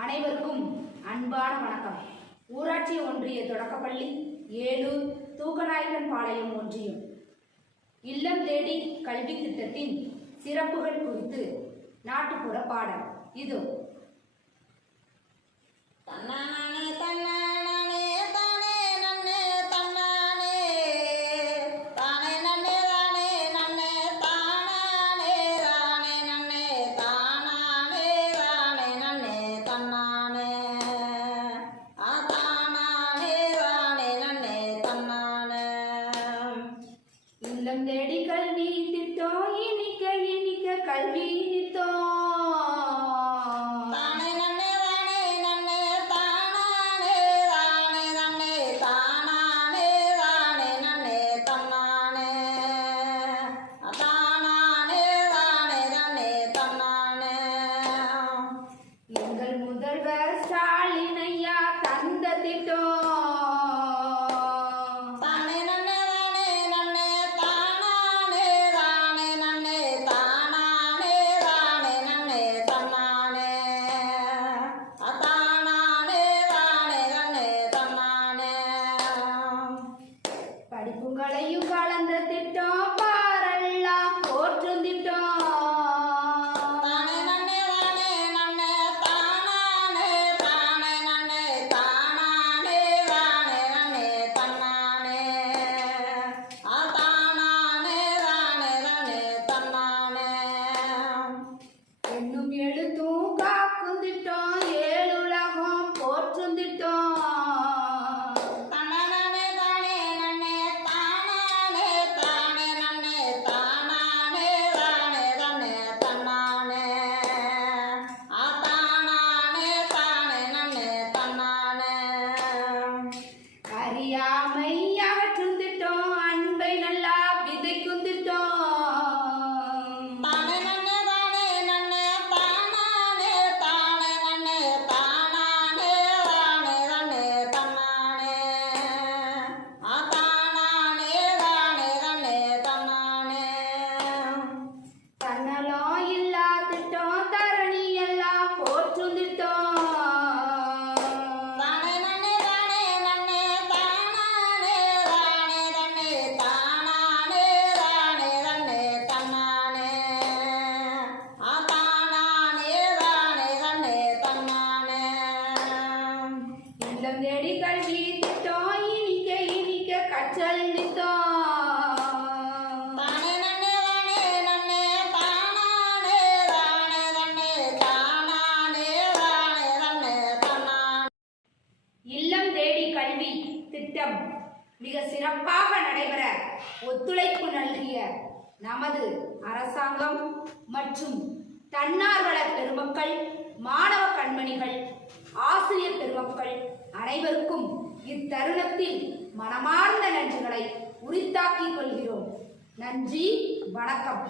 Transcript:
அனைவருக்கும் அன்பான வணக்கம். ஊராட்சி ஒன்றிய தொடக்கப்பள்ளி ஏலூர் தூக்கநாயக்கன்பாளையம் ஒன்றியம் இல்லம் தேடி கல்வி திட்டத்தின் சிறப்புகள் குறித்து நாட்டுப்புற பாடல் இதோ. இல்லம் தேடி கல்வி திட்டம் இனிக்க இனிக்க கல்வி நித்தம். எங்கள் முதல்வர் ஸ்டாலின் ஐயா தந்த திட்டம். படிப்புகளையும் கலந்த திட்டம் பாரெல்லாம் போற்றும் திட்டம். என்னும் எழுத்தும் காக்கும் திட்டம் ஏழுலகம் போற்றும் திட்டம். அறியாமை அகற்றும் திட்டம் அன்பை நல்லா விதைக்கும் திட்டம். தன்னலம் இல்லா திட்டம் தரணி எல்லாம் போற்றும் திட்டம். இல்லம் தேடி கல்வி திட்டம் இனிக்க இனிக்க கற்றல் நித்தம். இல்லம் தேடி கல்வி திட்டம் மிக சிறப்பாக நடைபெற ஒத்துழைப்பு நல்கிய நமது அரசாங்கம் மற்றும் தன்னார்வல பெருமக்கள், மாணவ கண்மணிகள், ஆசிரியர் பெருமக்கள் அனைவருக்கும் இத்தருணத்தில் மனமார்ந்த நன்றிகளை உரித்தாக்கிக் கொள்கிறோம். நன்றி, வணக்கம்.